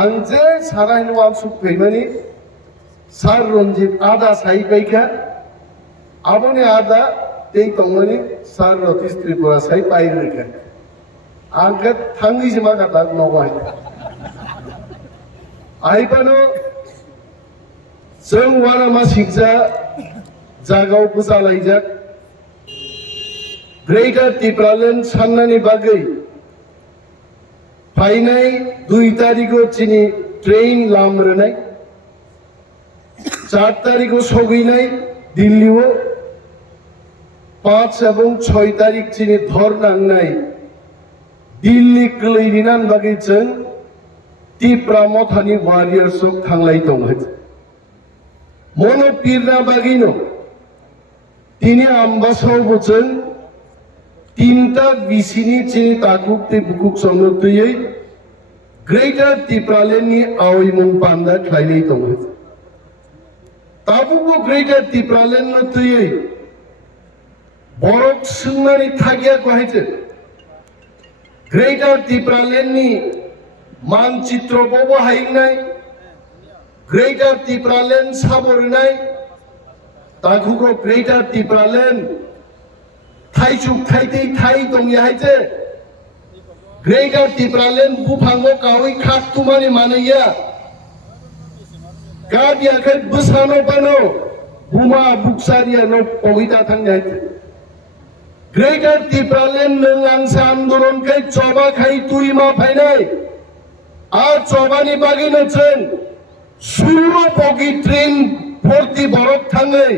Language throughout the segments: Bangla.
आंजे सारायनो वालसुक फैमानि सार रंजित आदा साई पाइखा आबोनि आदा ते तंगनि सार रतीश त्रिपुरा साई पाइरेखा आंखा थांगी जमा कथा नवाय आइबानो जों वारामा सिगजा जागाव बुजालायजा ग्रेटर टिप्रालेण्ड साननानि बागै फाइनाय 2 तारिखो चिनि ट्रेन लामरनाय 4 तारिखो सौगैनाय दिल्लीआव 5 एवं 6 तारिख चिनि धर नांनाय दिल्ली क्लैरिनान बागै जों टिप्रा मथानि वारियर्स थांलाय दङ मनो पिरना बागैनो तिनि आम्बासाव जों 3टा बिसिनि चिनि ताकुक ते बुकुक समनतयै ग्रेटर टिप्रालेण्डनि आवैमुं पान्दा खायनै दङ ताबुबो ग्रेटर टिप्रालेण्ड नतयै बरक सोंनानै थागिया गहायते ग्रेटर टिप्रालेण्डनि मानचित्रबो बाहायनाय ग्रेटर टिप्रालेण्ड साबरनाय ताकुको ग्रेटर टिप्रालेण्ड थाइचुक थाइते थाइ दं याहायते ग्रेटर टिप्रालेण्ड बुफांगो कावै खाकतुमानि मानैया गाबियाखै बसानो बानो बुमा बुकसारिया न पगिता थांनायते ग्रेटर टिप्रालेण्ड नों आंसा आन्दोलन कै चबा खाइ तुइमा फाइनाय आ चबानि बागैनो जों 16 बगि ट्रेन भर्ति बरफ थाङै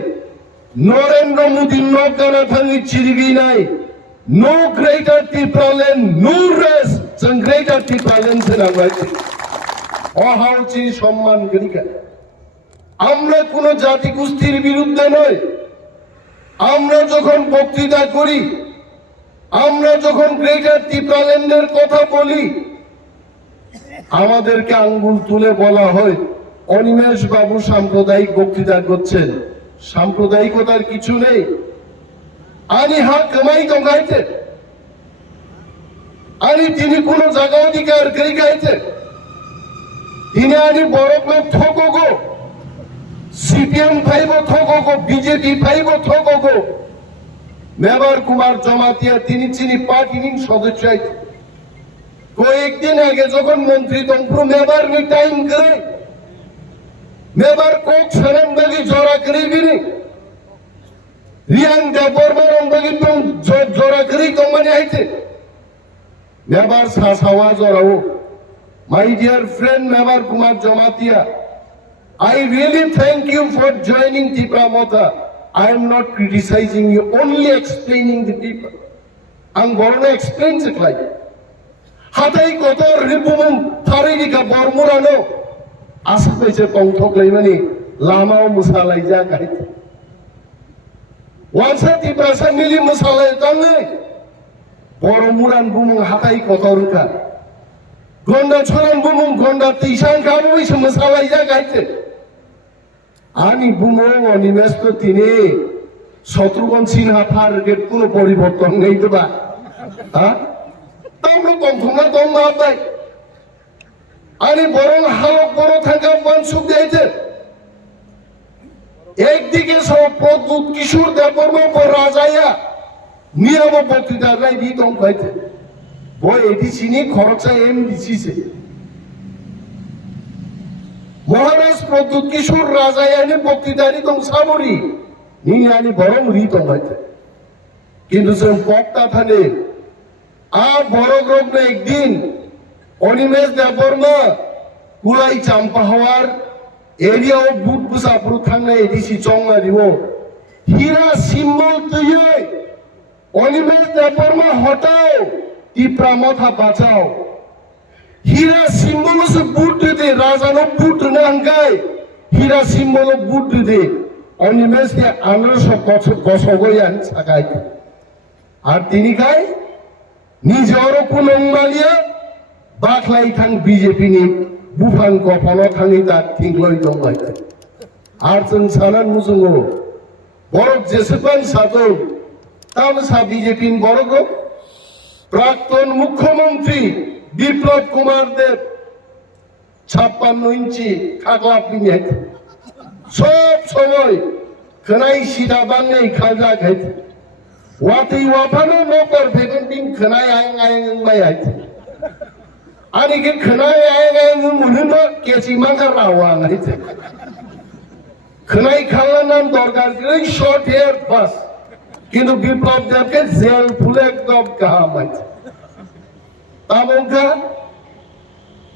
नरेन्द्र मोदी नगाना थाङै चिरिगैनाय नो ग्रेटर टिप्रालेण्ड नो रेस जों ग्रेटर टिप्रालेण्ड सोनांबाय অহাউচি সম্মান করিকা আমরা কোন জাতি গোষ্ঠীর বিরুদ্ধে নয় আমরা যখন বক্তৃতা করি আমরা যখন গ্রেটার টিপ্রালেন্ডের কথা বলি আমাদেরকে আঙ্গুল তুলে বলা হয় অনিমেষ বাবু সাম্প্রদায়িক বক্তৃতা করছেন সাম্প্রদায়িকতার কিছু নেই আনি হা কামাই দঙ্গাইতে আনি তিনি কোন জায়গা অধিকার করি গাইতে তিনি আনি বড় লোক ঠকগো সিপিএম ফাইব ঠকগো বিজেপি ফাইব ঠকগো মেবার কুমার জমাতিয়া তিনি চিনি পার্টির সদস্য কয়েকদিন আগে যখন মন্ত্রী তংপুর মেবার নি টাইম করে মেবার কোক সারাম বাগি জরা করে গিনি রিয়াং দেববর্মা বাগি তো জরা করে কমানি আইতে Mebar সাসাওয়া জরাও My dear friend Mebar Kumar Jamatia, I really thank you for joining Tipramotha. I am not criticizing you, only explaining the people. I'm going to explain it like Hatai Kotor Ripumum Taririka Bormurano Asapeche Tongkhe Kwlwinai Lama Musalai Jagai. Once a Tiprasa Mili Musalai Tangai Bormuran Bumung Hatai Kotoruka. গন্ডা ছড়ান বুমুং গন্ডা তিসান কাবুই সমসালাই জাগাইতে আনি বুমুং অনিমেষ তো তিনি শত্রুঘ্ন সিনহা টার্গেট কোনো পরিবর্তন নেই তো বা হ্যাঁ তামলো তংখনা দম মাবাই আনি বরং হালক বড় থাকা বানসুক দেইতে একদিকে সব প্রদ্যুৎ কিশোর দেববর্মা পর রাজায়া নিয়ম বক্তৃতা রাই দি তংখাইতে বই এডিসিনি খরচা এমডিসিছে মহারাজ প্রদ্যুৎ কিশোর রাজায়ানি বক্তৃতারি দং সাবরি নিয়ানি বরং রিতং হইতে কিন্তু जों বক্তা থানে আ বড় গ্রুপনে একদিন অনিমেষ দেববর্মা কুলাই চাম্পা হওয়ার এরিয়াও বুট বুসাপুর থাঙ্গা এডিসি চংমারিব হীরা সিম্বল তুই অনিমেষ দেববর্মা হটাও Tipramotha bachao hira simbolo se boot de raja no boot na hangai hira simbolo boot de Animesh de 1800 gosogoyan sakai ar tini kai nijoro kunongmalia baklai thang BJP ni bufang gopolo thangi ta thingloi dongai ar जों sanan mujungo borok jeseban sato tam sa BJP ni borok প্রাক্তন মুখ্যমন্ত্রী বিপ্লব কুমার দেব 56 ইঞ্চি খাগলা পিনে সব সময় খনাই সিধা বাংলাই খাজা খাইতে ওয়াতি ওয়াফানো নকর ফেগন্টিন খনাই আইং আইং মাই আইতে আনি কে খনাই আইং আইং মুনুনো কেসি মাঙ্গা রাওয়া আইতে খনাই খালা নাম দরকার করে শর্ট হেয়ার বাস কিন্তু বিপ্লব দেবকে জেল ফুলে একদম কাহাম আইতে তামঙ্কা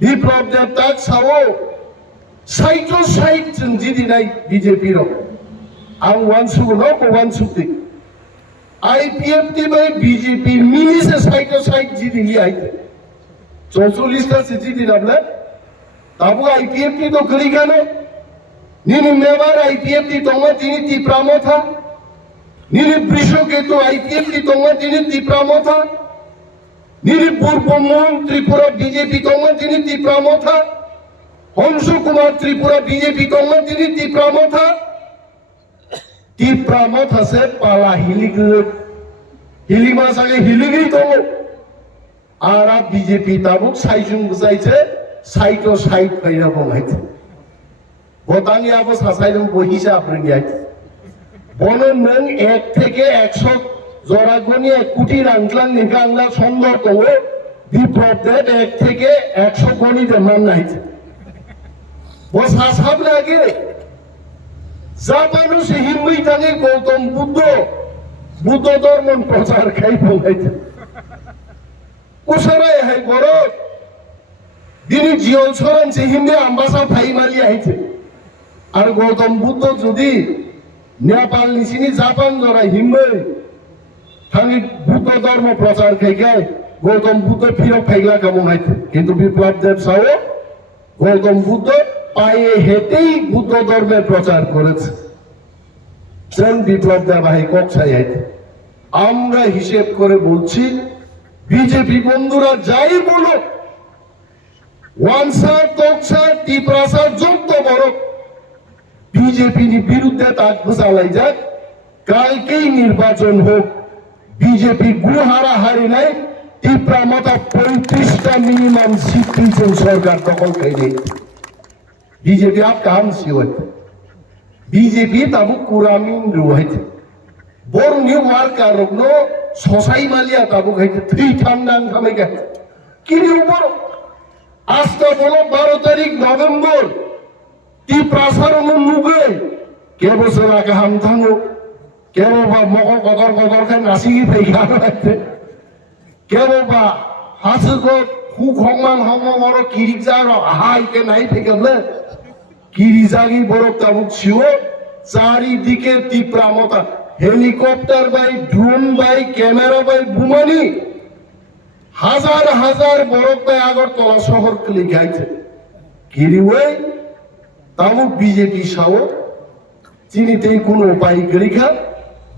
বিপ্লব দেব তাক সাও সাইটো সাইট জিদি নাই বিজেপি র आं वानसुगो न वानसुति आईपीएफटी में बीजेपी मिनी से साइड जीती आइते 44 ता से जीती नबले ताबु आईपीएफटी तो करी गानो निनी मेवार आईपीएफटी तोंगा तिनी तिप्रामो था निनी ब्रिशो के तो आईपीएफटी तोंगा तिनी तिप्रामो था निनी पूर्व त्रिपुरा बीजेपी तोंगा तिनी तिप्रामो था हंसु कुमार त्रिपुरा बीजेपी तोंगा तिनी तिप्रामो था Tipraland hase pala hilima sage hiligi to ara BJP tabuk saijung bujaise saito sait paira bongaite botani abo sasailum bohisa apni aite bono nang ek theke 100 joragoni 1 কোটি রাংলাং নিগাংলা সুন্দর তো বিপ্লবদের এক থেকে 100 কোটি মান নাইছে ও সাসাব লাগে জাপানো সে হিন্দুই থাকে গৌতম বুদ্ধ ধর্ম প্রচার খাই বলাইতে কুসারাই হাই বড় দিনে জিয়ল সরন সে হিন্দু আম্বাসা ভাই মারি আইছে আর গৌতম বুদ্ধ যদি নেপাল নিছিনি জাপান জরাই হিন্দু থাকি বুদ্ধ ধর্ম প্রচার খাই গায় গৌতম বুদ্ধ ফিরো ফাইলা কেমন আইছে কিন্তু বিপ্লব দেব সাও গৌতম বুদ্ধ পায়ে হেঁটেই বুদ্ধ ধর্মের প্রচার করেছে সেন বিপ্লব দেবাই কক্ষায় আমরা হিসেব করে বলছি বিজেপি বন্ধুরা যাই বলো ওয়ানসা তকসা টিপ্রাসা যত বড় বিজেপি বিরুদ্ধে তাক চালাই যাক কালকেই নির্বাচন হোক বিজেপি গুহারা হারি নাই টিপ্রা মাথা 35টা মিনিমাম সিট সরকার দখল খাইলে बीजेपी आप काम सिवत बीजेपी ताबु कुरामिन रुवाइते बोरनि वारका रगनो ससाई मालिया ताबु खाइते थ्री ठान्डान खामाइगा किनि उपर आस्था बोलो 12 तारिख नभेम्बर ती प्रासारन नुगै केबो सला गाहाम थांगो केबो बा मगर गदर खान नासिगि फैगा केबो बा हासुको हुखमान हमरो किरिकजारो हाइके नाइ फैगाले কিরিজাগি বড় তাবুক ছিও চারিদিকে তীব্রামতা হেলিকপ্টার বাই ড্রোন বাই ক্যামেরা বাই বুমানি হাজার হাজার বরফ বাই আগরতলা শহর ক্লিক গাইছে কিরিওয়ে তাবুক বিজেপি সাও চিনিতেই কোনো উপায় গরিখা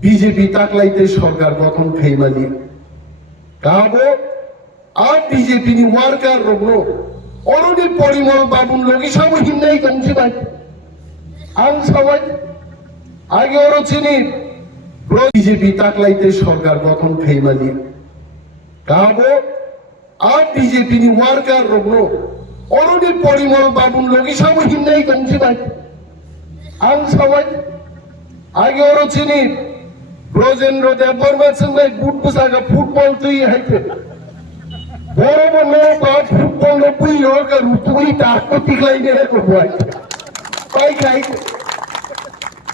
বিজেপি তাকলাইতে সরকার গঠন খাইমা দিয়ে কাবো আর বিজেপি নি ওয়ার্কার রগ্ন অলরেডি পরিমল বাবুন লগি সব হিন্দাই কমছে ভাই আং সবাই আগে ওরা চিনি বিজেপি তাকলাইতে সরকার গঠন খাইমা দিয়ে কাবো আর বিজেপি নি ওয়ার্কার রগ্ন অলরেডি পরিমল বাবুন লগি সব হিন্দাই কমছে ভাই আং সবাই আগে ওরা চিনি ব্রজেন্দ্র দেববর্মার সঙ্গে গুট পোশাকা ফুটবল তুই হাইতে বড় বড় বাদ ফুটবল নব্বই ইয়র্কার তুই তার্কিক লাইনে করবাই পাই খাই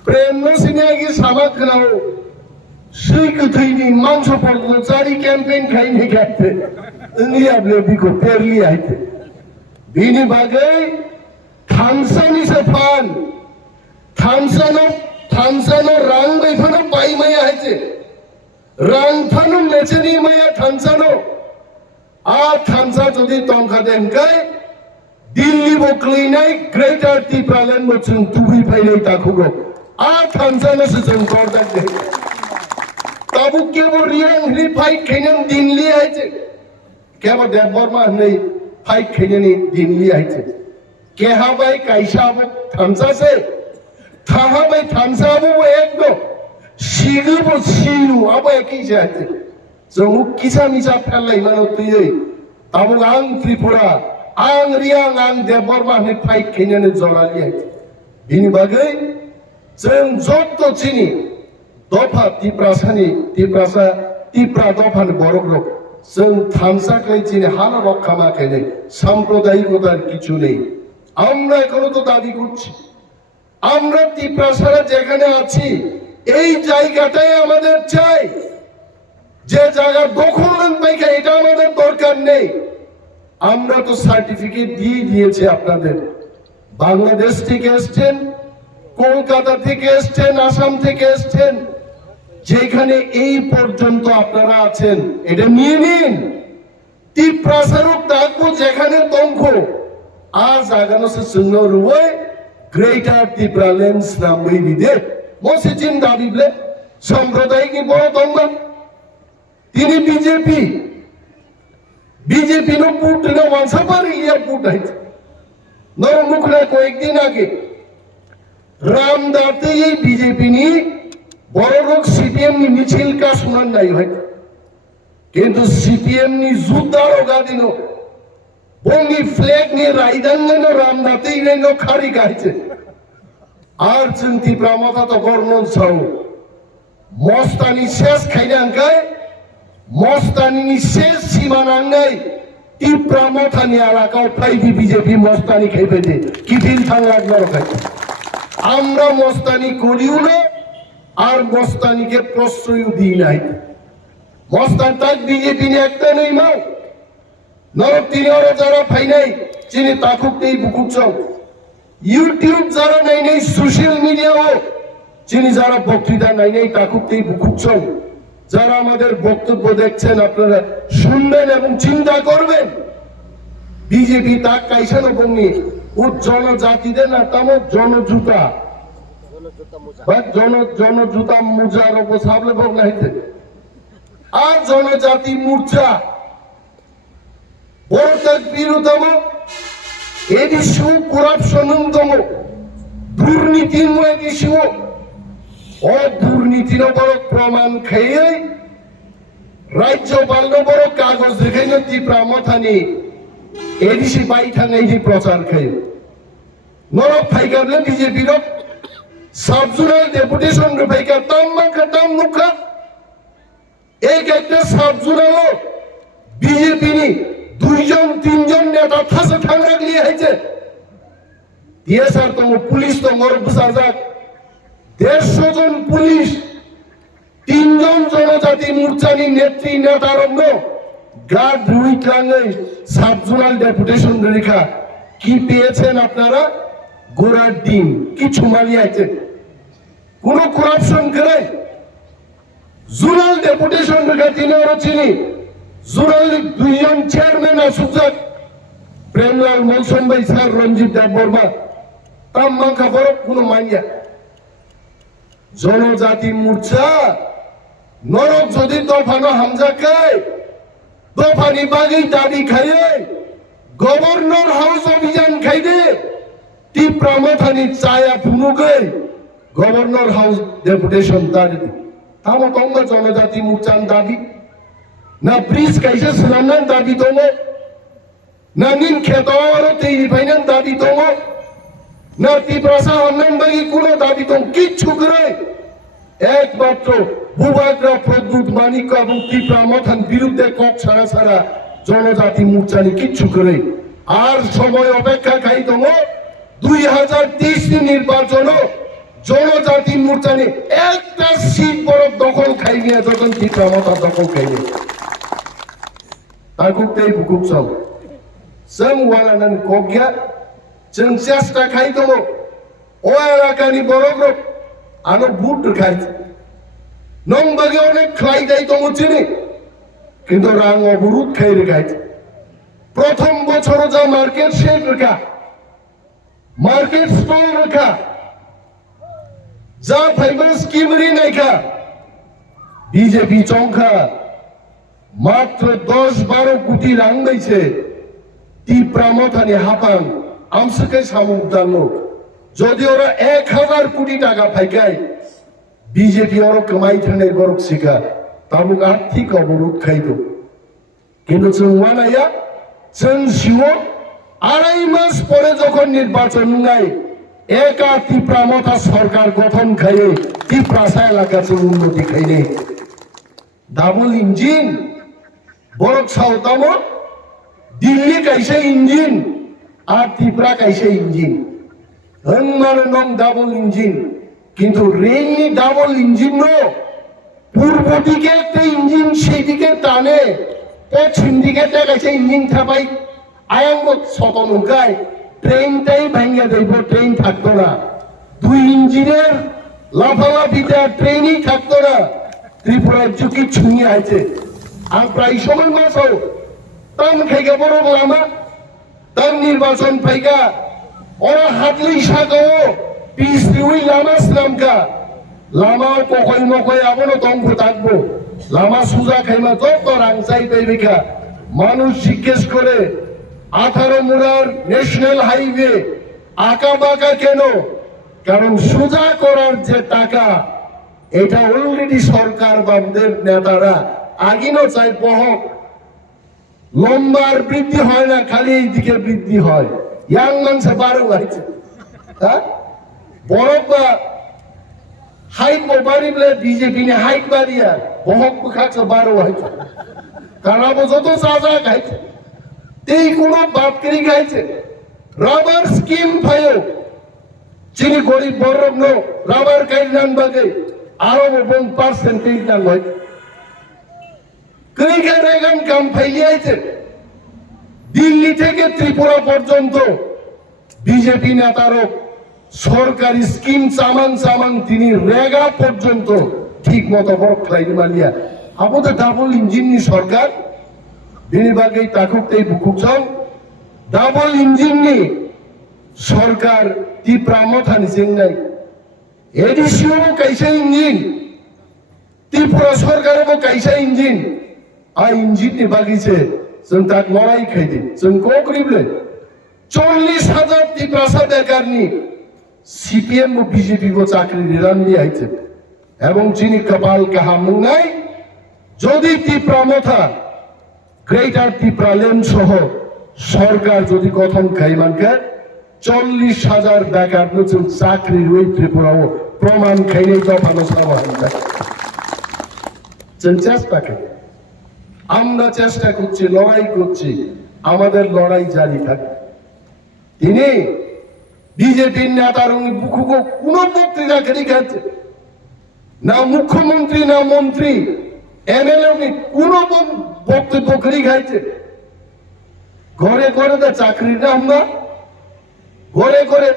প্রেম সিনিয়াগি সাবাত খাও সেই কথাইনি মাংস পড়ল চারি ক্যাম্পেইন খাইনি খাইতে ইনি আপনি বিকো পেরলি আইতে বিনি বাগে থানসানি সে ফান থানসানো রাং বেফানো পাই মায়া আইছে রাং ফানো মেচেনি মায়া থানসানো আর থানসা যদি তংখা দেনকাই দিল্লি বকলিনাই গ্রেটার টিপ্রাল্যান্ড মচুন তুই ফাইলাই তাকুগো আর থানসা নসে জং করদাক দে তাবু কেবো রিয়াং হি ফাইট খেনেন দিল্লি আইছে কেবো দেববর্মা নেই ফাইট খেনেনি দিল্লি আইছে কেহা বাই কাইসা আবো থানসা সে থাহা বাই থানসা আবো একদো সিগবো সিউ আবো একই যাইছে जों किसा मिसा फेरलाय मानो तुयै ताबो आं त्रिपुरा आं रियां आं देबरमा नि फाइट खैनानै जरालिया बिनि बागै जों जत्त चिनि दफा तिप्रा दफानि बरग्रब जों थामसाखै চিনি হাল রক্ষা মাখে নেই সাম্প্রদায়িকতার কিছু নেই আমরা এখনো তো দাবি করছি আমরা তিপ্রাসারা যেখানে আছি এই জায়গাটাই আমাদের চাই যে জায়গা দখল পাইকা এটা আমাদের দরকার নেই আমরা তো সার্টিফিকেট দিয়ে দিয়েছি আপনাদের বাংলাদেশ থেকে এসেছেন কলকাতা থেকে এসেছেন আসাম থেকে এসেছেন যেখানে এই পর্যন্ত আপনারা আছেন এটা নিয়ে নিন তিপ্রাসারক ডাকবো যেখানে তংখে আজ আগানো সে সুন্দরুয়ে গ্রেটার টিপ্রাল্যান্ডস নামই দিদে মসিচিন দাবিবলে সাম্প্রদায়িক বড় তংবা তিনি বিজেপি নো পুট না ওয়ানসাপার ইয়া পুট আছে নর মুখরা কয়েকদিন আগে রামদাতে এই বিজেপি নি বড় লোক সিপিএম নি মিছিল কা শুনান নাই হয় কিন্তু সিপিএম নি জুতার ওগাদিনো বঙ্গি ফ্ল্যাগ নি রাইদাঙ্গনো রামদাতে ইনো খাড়ি গাইছে আর চিন্তি প্রামতা তো বর্ণন ছাও মস্তানি শেষ খাইদাঙ্গায় মস্তানি শেষ সীমানাঙ্গাই টিপ্রামথানি এলাকাও ফাইদি বিজেপি মস্তানি খাইবে দে কিফিল থাঙ্গার খাইছে আমরা মস্তানি করিও না আর মস্তানিকে প্রশ্রয় দিই নাই মস্তান তাক বিজেপি নি একটা নেই মাও নরক তিনি ওরা যারা ফাই নাই চিনি তাকুক নেই বুকুক চাও ইউটিউব যারা নাই নেই সোশ্যাল মিডিয়াও চিনি যারা বক্তৃতা নাই নেই তাকুক নেই বুকুক চাও যারা আমাদের বক্তব্য দেখছেন আপনারা শুনবেন এবং চিন্তা করবেন বিজেপি তাক কাইসানো বঙ্গি ও জনজাতিদের না তামো জনজুতা বা জনজুতা মুজার ওপর সাবলে বক নাইতে আর জনজাতি মূর্ছা বড় তাক বিরুদ্ধম এদিশু করাপশনতম দুর্নীতিময় এদিশু ও দুর্নীতির বড় প্রমাণ খেয়ে রাজ্যপাল বড় কাগজ দেখাই না টিপ্রামথানি এদিশি বাইঠা নেই প্রচার খেয়ে নরক ফাইকাবলে বিজেপির সাবজুনাল ডেপুটেশন ফাইকা তাম মুখা এক একটা সাবজুনাল বিজেপি নি দুইজন তিনজন নেতা থাসে ঠাংরা গিয়ে হয়েছে দিয়ে স্যার তোমার পুলিশ তো মর বুঝা যাক 150 জন পুলিশ 3 জন জনজাতি মোর্চানি নেত্রী নেতার গার্ড রুইটাঙ্গে সাবজোনাল ডেপুটেশন রেখা কি পেয়েছেন আপনারা গোড়ার ডিম কিছু মালিয়াইছে কোন করাপশন করে জোনাল ডেপুটেশন রেখা তিনি ওরা চিনি জোনাল 2 জন চেয়ারম্যান আসুক প্রেমলাল মৌসুম ভাই স্যার রঞ্জিত দেববর্মা তাম মাঙ্কা বড় কোন মানিয়া জনজাতি মোর্চা নরক যদি দফানো হামজাকায় দফানি বাগি দাবি খাইয়ে গভর্নর হাউস অভিযান খাইদে টিপ্রামথানি চায়া ফুনুকে গভর্নর হাউস ডেপুটেশন দাবি তামো তঙ্গ জনজাতি মোর্চান দাবি না ব্রিজ কাইসে সালামনান দাবি দङ না নিন খেতওয়ারো তৈরি ফাইনান দাবি দङ না টিপ্রাসা হামনান বাগি কোনো দাবি দङ কিচ্ছু করে একমাত্র ভূভাগ্রা প্রদ্যুৎ মানিক এবং টিপ্রামথান বিরুদ্ধে কক ছাড়া ছাড়া জনজাতি মোর্চানি কিচ্ছু করে আর সময় অপেক্ষা খাই দङ 2023 নির্বাচন জনজাতি মোর্চানি একটা সিট বড় দখল খাই নিয়ে যখন টিপ্রামথা দখল খাই নিয়ে তাকুকতেই বুকুক চাও जों वालानान कगिया जों চেষ্টা খাই দङ ও এলাকানি বড় গ্রুপ আনো বুট খাই নং বাগে অনেক খাই দেয় দङ চিনি কিন্তু রাং অবরোধ খাই রেখাই প্রথম বছর যা মার্কেট শেড রেখা মার্কেট স্টল রেখা যা ফাইবার স্কিমরি নাইখা বিজেপি চংখা মাত্র 10-12 কোটি রাং দিয়েছে টিপ্রামথানি হাপাং আমসকে সামুক দানো যদি ওরা 1000 কোটি টাকা ফাইকায় বিজেপি ওরা কামাই থানে গরক শিখা তাবুক আর্থিক অবরোধ খাইতো কিন্তু जों वानाया जों जिउआव আড়াই মাস পরে যখন নির্বাচন নাই একা তীব্রামথা সরকার গঠন খাইয়ে তীব্রাসা এলাকাতে উন্নতি খাইলে ডাবল ইঞ্জিন বরক সাউতাম দিল্লি কাইসে ইঞ্জিন আর ত্রিপুরা কাইসে ইঞ্জিন হনমানে নং ডাবল ইঞ্জিন কিন্তু রেলনি ডাবল ইঞ্জিন নো পূর্ব দিকে একটা ইঞ্জিন সেই দিকে টানে পশ্চিম দিকে কাইসে ইঞ্জিন থাপাই আয়াঙ্গ শতনৌকায় ট্রেনটাই ভাঙ্গা দেব ট্রেন থাকতো না দুই ইঞ্জিনের লাফালাফিতে ট্রেনই থাকতো না ত্রিপুরার ঝুঁকি ছুঁয়ে আছে আর প্রায় সময় মাস হোক তাম খাইগা বড় লামা তার নির্বাচন পাইগা ওরা হাতলি সাগো পিস দিউই লামা স্লামকা লামাও কখই মকই আবনো তঙ্কু থাকবো লামা সুজা খাইমা তো রাংসাই পাইবিকা মানুষ জিজ্ঞেস করে 18 মুরার ন্যাশনাল হাইওয়ে আঁকা বাঁকা কেন কারণ সোজা করার যে টাকা এটা অলরেডি সরকার বামদের নেতারা আগিনো চাই বহক লম্বার বৃদ্ধি হয় না খালি এই দিকে বৃদ্ধি হয় ইয়াং মানুষ বারো হয়েছে বরফ বা হাইট বাড়িলে বিজেপি নে হাইট বাড়িয়া বহক খাচ্ছে বারো হয়েছে কারণ যত চা চা খাইছে এই কোন বাপ কেরি খাইছে রাবার স্কিম ফাইও চিনি গরিব বরফ নো রাবার কাইলান বাগে আরো এবং পার্সেন্টেজ না হয় রেগান কাম ফাইলিয়েছে দিল্লি থেকে ত্রিপুরা পর্যন্ত বিজেপি নেতারও সরকারি স্কিম চামান তিনি রেগা পর্যন্ত ঠিক মতো বড় খাইনি মালিয়া আমাদের ডাবল ইঞ্জিন নি সরকার বিনিবাগে তাকুকতেই বুকুকছন ডাবল ইঞ্জিন নি সরকার তীব্রামথানি চেন্নাই এডিসিও কাইসা ইঞ্জিন ত্রিপুরা সরকারও কাইসা ইঞ্জিন आ इंजिन ने बागीचे जों ताक लड़ाई खाइदे जों को करिबले 40,000 ত্রিপুরা বেকারনি সিপিএম ও বিজেপি को চাকরি দিলাম নি আইছে এবং যিনি কপাল কাহামুং নাই যদি তীব্রামথা গ্রেটার ত্রিপুরাল্যান্ড সহ সরকার যদি গঠন খাইমানকে 40,000 বেকার নতুন চাকরি ওই ত্রিপুরাও প্রমাণ খাইলে দফানো সামাল চেষ্টা করে আমরা চেষ্টা করছি লড়াই করছি আমাদের লড়াই জারি থাকবে তিনি বিজেপির নেতার বুকুকো কোন বক্তৃতা খেলি খাচ্ছে না মুখ্যমন্ত্রী না মন্ত্রী এমএলএ কোন বক্তব্য খেলি খাইছে ঘরে ঘরে তো চাকরি না আমরা ঘরে ঘরে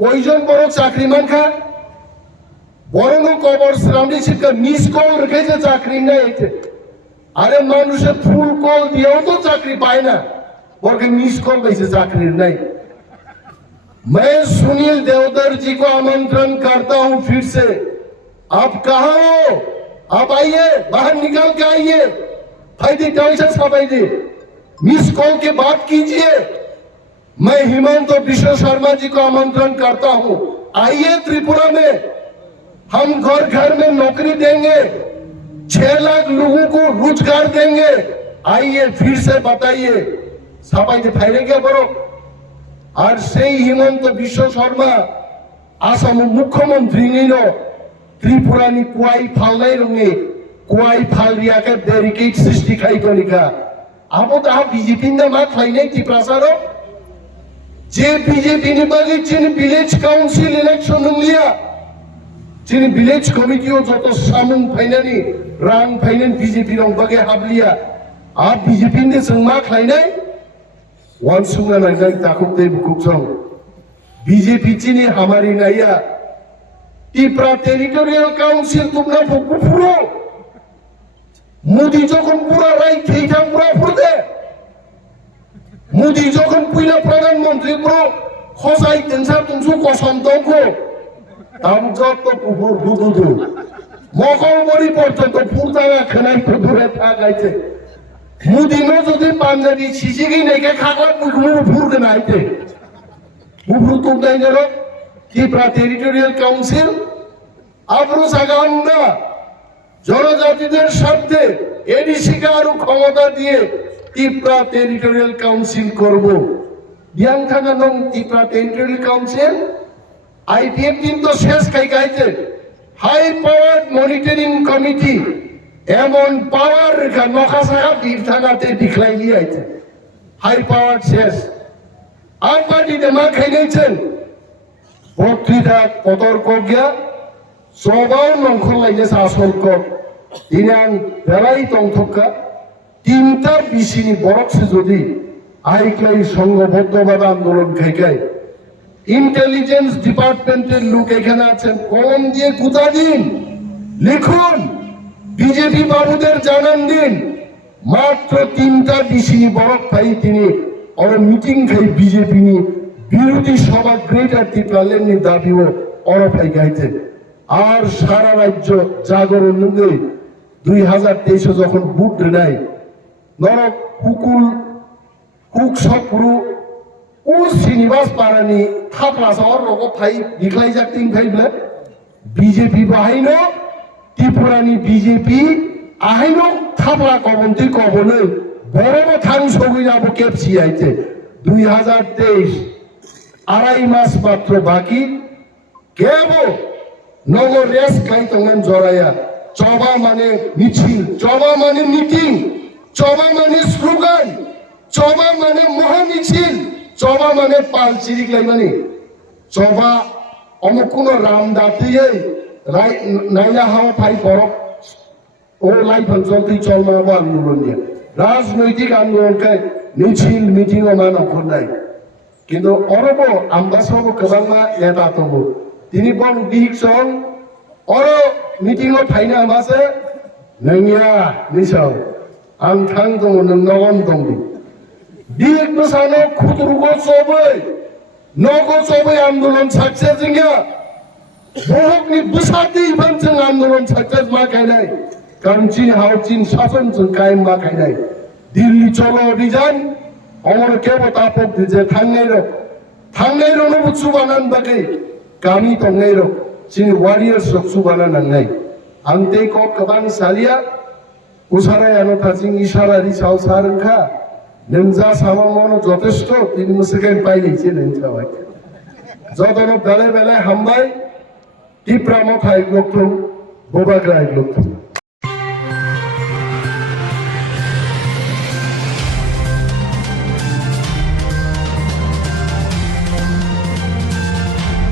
কয়জন বড় চাকরি মান খা বরং কবর শ্রামী শিক্ষা মিস কল রেখেছে চাকরি নাই আরে মানুষের ফুল কল দিয়েও তো চাকরি পায় না বরং মিস কল পাইছে চাকরির নাই मैं सुनील देवधर जी को आमंत्रण करता हूं फिर से आप कहां हो आप आइए बाहर निकल के आइए फायदे फायदे मिस कॉल के बात कीजिए मैं हिमंत विश्व शर्मा जी को आमंत्रण करता हूं आइए त्रिपुरा में हम घर घर में नौकरी देंगे 6 लाख लोगों को रोजगार देंगे आइए फिर से बताइए सबाई फाइले क्या बड़ो আর সেই হিমন্ত বিশ্ব শর্মা আসাম মুখ্যমন্ত্রী নিল ত্রিপুরানি কুয়াই ফালনাই রঙে কুয়াই ফালরিয়াকে ব্যারিকেড সৃষ্টি খাইতনিকা আবো তা বিজেপি না মা খাইনাই ত্রিপ্রাসার যে বিজেপি নি বাগে চিনি ভিলেজ কাউন্সিল ইলেকশন লিয়া চিনি ভিলেজ কমিটিও যত সামুং ফাইনানি রাং ফাইনান বিজেপি রং বাগে হাবলিয়া আর বিজেপি নে जों मा খাইনাই वन सुंगा नाइजाई ताकुक दे बुकुक्संग बीजेपी चीनी हमारी नया त्रिपुरा टेरिटोरियल काउंसिल तुमना फुकु फुरो मोदी যখন পুরা রাইট এইটা পুরা ফুরদে মোদি যখন পুইলা প্রধানমন্ত্রী পুরো খসাই তেনসা তুমসু কসন্তঙ্ক তাম যত পুকুর বুদুদু মকলবরি পর্যন্ত ফুরতাঙা খেলাই ধরে থাকাইছে মুদিনো যদি পাঞ্জাবি সিসিগি নেকে খাগলা পুকুর ফুরতে নাইতে মুফরু তুমতাই জেরো ত্রিপুরা টেরিটোরিয়াল কাউন্সিল আবরু সাগান্ডা জনজাতিদের স্বার্থে এডিসিকে আরো ক্ষমতা দিয়ে ত্রিপুরা টেরিটোরিয়াল কাউন্সিল করব biang thanga nong Tripura Territorial Council IPF কিন্তু শেষ খাইছে হাই পাওয়ার মনিটরিং কমিটি এমন পাওয়ার নখাসাকা বীর থানাতে ডিক্লাই লিয়াইছে হাই পাওয়ার শেষ আর পার্টিতে মা খাইছেন বক্তৃতা কতর্ক গিয়া সবাও নংখন লাইলে আসলক দিনাং বেলাই তংথকা তিনটা বিশিনি বরকসে যদি আইক্লাই সংঘবদ্ধভাবে আন্দোলন খাইকাই ইন্টেলিজেন্স ডিপার্টমেন্টের লোক এখানে আছেন কলম দিয়ে গুতা দিন লিখুন বিজেপি বাবুদের জানান দিন মাত্র তিনটা বিশিনি বরক ভাই তিনি ওর মিটিং খাই বিজেপি নি বিরোধী সভা গ্রেটার ত্রিপুরাল্যান্ড দাবিও ওর ভাই গাইতে আর সারা রাজ্য জাগরণ নঙ্গে 2023 যখন বুট নেয় নরক হুকুল হুক সপুরু ও শ্রীনিবাস পারানি থাপলা শহর রক ভাই বিখলাই জাতিং ভাইবলে বিজেপি বাহাইনো ত্রিপুরানি বিজেপি আহাইনো থাপলা কবন্তি কবলে বড় থাং সগৈ যাব কেপসি আইতে 2023 আড়াই মাস মাত্র বাকি কেব নগর রেস খাই তঙ্গন জড়াইয়া চবা মানে মিছিল চবা মানে মিটিং চবা মানে স্লোগান চবা মানে মহামিছিল চবা মানে পাল চিরিকলাই মানে চবা অমুকুন রামদাতিয়ে নাইলা হাওয়া ফাই বরফ ও লাই পঞ্চলতি চলমাবো আন্দোলন নিয়ে রাজনৈতিক আন্দোলনকে মিছিল মিটিং ও মান অখন্দাই কিন্তু অরব আম্বাসব গোबांमा নেতা তব তিনি বন বিক সং অর মিটিং ও ফাইনা আমাসে নংয়া নিসাও আং থাং দङ नों नगन दङ বিক বসানো খুদরুগো সबै নগো সबै আন্দোলন সাকসেস জিঙ্গা বহুকনি বুসাতি ইভানসং আন্দোলন সাকসেস মা কাইনাই কারণ চীন হাও চীন শাসন जों কায়েম মা কাইনাই দিল্লি চলো অভিযান অমর কেব তাপক দিছে থাংনাই রনো বুসু বানান বাকে গামি তংনাই র চিনি ওয়ারিয়ার্স রকসু বানান নাই আংতে ক কবাং সালিয়া উসারাই আনো তাজিং ইশারা রিসাও সারখা নংজা সামামনো যথেষ্ট 3 সেকেন্ড পাইলেছে নংজা ভাই যতন বেলে বেলে হামবাই টিপ্রা মথাই লোকথম বোবাগ্রাই লোকথম